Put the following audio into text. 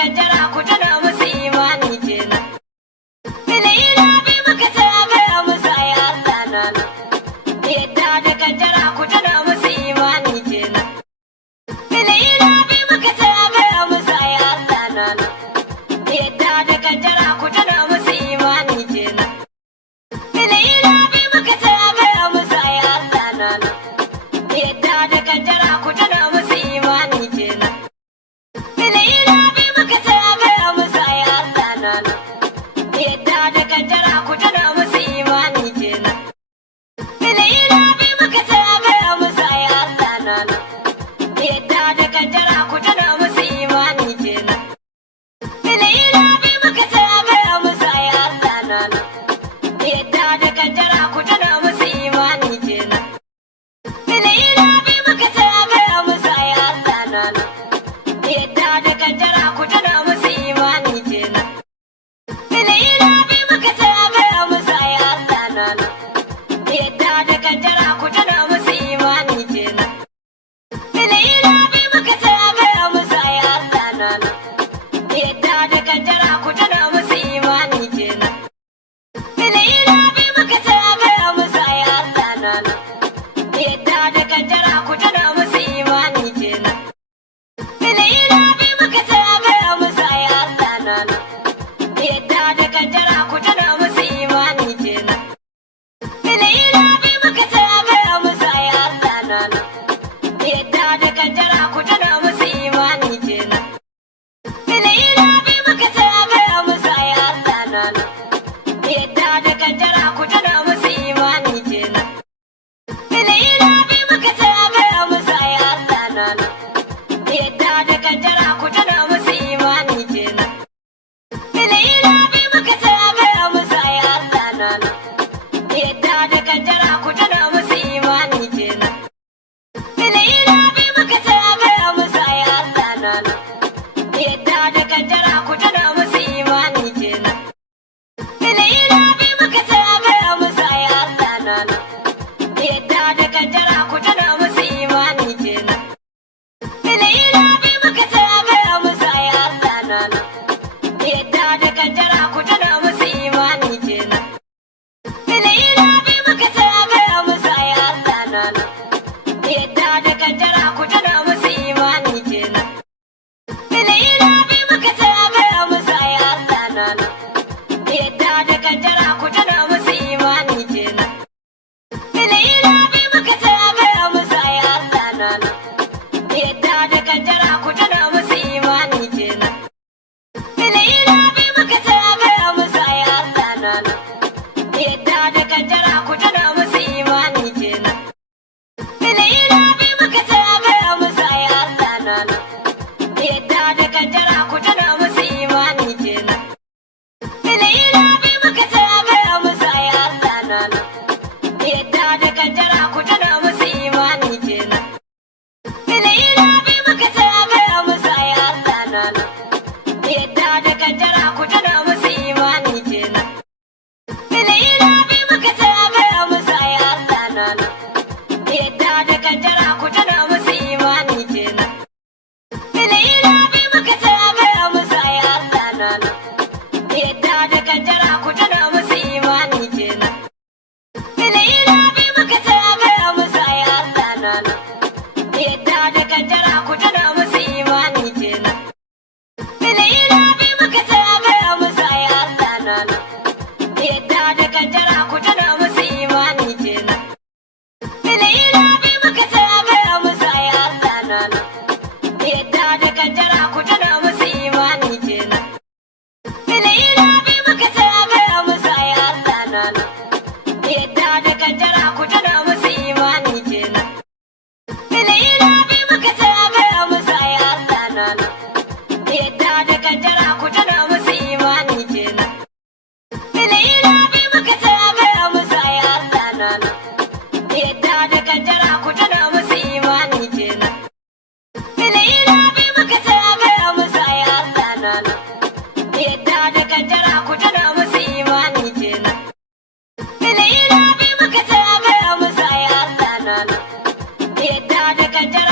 kaddara ku tana musu imani kenan. Ina ina bi muka ta gaya musu ai Allah na nan. Yadda da kaddara ku tana musu imani kenan. Ina ina bi muka ta gaya musu ai Allah na nan. Yadda da kaddara ku tana musu imani kenan. Ina ina bi muka ta gaya musu ai Allah na nan. Yadda da kaddara ku tana musu imani kenan. Ina ina bi muka ta gaya musu ai Allah na nan. Yadda da kaddara ku tana musu imani kenan. Ina ina bi muka ta gaya musu ai Allah na nan. Yadda da kaddara ku tana musu imani kenan. Ina ina bi muka ta gaya musu ai Allah na nan. Yadda da kaddara ku tana musu imani kenan. Ina ina bi muka ta gaya musu ai Allah na nan. Yadda da kaddara ku tana musu imani kenan. Ina ina bi muka ta gaya musu ai Allah na nan. Yadda da kaddara ku tana musu imani kenan. Ina ina bi muka ta gaya musu ai Allah na nan. Yadda da kaddara ku tana musu imani kenan. Ina ina bi muka ta gaya musu ai Allah na nan. Yadda da kaddara ku tana musu imani kenan. Ina ina bi muka ta gaya musu ai Allah na nan. Yadda da kaddara ku tana musu imani kenan. Ina ina bi muka ta gaya musu ai Allah na nan. Yadda da kaddara ku tana musu imani kenan. Ina ina bi muka ta gaya musu ai Allah na nan. Yadda da kaddara ku tana musu imani kenan. Ina ina bi muka ta gaya musu ai Allah na nan. Yadda da kaddara ku tana musu imani kenan. Ina ina bi muka ta gaya musu ai Allah na nan. Yadda da kaddara ku tana musu imani kenan. Ina ina bi muka ta gaya musu ai Allah na nan. Yadda da kaddara ku tana musu imani kenan. Ina ina bi muka ta gaya musu ai Allah na nan. Yadda da kaddara ku tana musu imani kenan. Ina ina bi muka ta gaya musu ai Allah na nan. Yadda da kaddara ku tana musu imani kenan. Ina ina bi muka ta gaya musu ai Allah na nan. Yadda da kaddara ku tana musu imani kenan. Ina ina bi muka ta gaya musu ai Allah na nan. Yadda da kaddara ku tana musu imani kenan. Ina ina bi muka ta gaya musu ai Allah na nan. Yadda da kaddara ku tana musu imani kenan. Ina ina bi muka ta gaya musu ai Allah na nan. Yadda da kaddara ku tana musu imani kenan. Ina ina bi muka ta gaya musu ai Allah na nan. Yadda da kaddara ku tana musu imani kenan. Ina ina bi muka ta gaya musu ai Allah na nan. Yadda da kaddara ku tana musu imani kenan. Ina ina bi muka ta gaya musu ai Allah na nan. Yadda da kaddara ku tana musu imani kenan. Ina ina bi muka ta gaya musu ai Allah na nan. Yadda da kaddara ku tana musu imani kenan. Ina ina bi muka ta gaya musu ai Allah na nan. Yadda da kaddara ku tana musu imani kenan. Ina ina bi muka ta gaya musu ai Allah na nan. Yadda da kaddara ku tana musu imani kenan. Ina ina bi muka ta gaya musu ai Allah na nan. Yadda da kaddara ku tana musu imani kenan. Ina ina bi muka ta gaya musu ai Allah na nan. Yadda da kaddara ku tana musu imani kenan. Ina ina bi muka ta gaya musu ai Allah na nan. Yadda da kaddara ku tana musu imani kenan. Ina ina bi muka ta gaya musu ai Allah na nan. Yadda da kaddara ku tana musu imani kenan. Ina ina bi muka ta gaya musu ai Allah na nan. Yadda da kaddara ku tana musu imani kenan. Ina ina bi muka ta gaya musu ai Allah na nan. Yadda da kaddara ku tana musu imani kenan. Ina ina bi muka ta gaya musu ai Allah na nan. Yadda da kaddara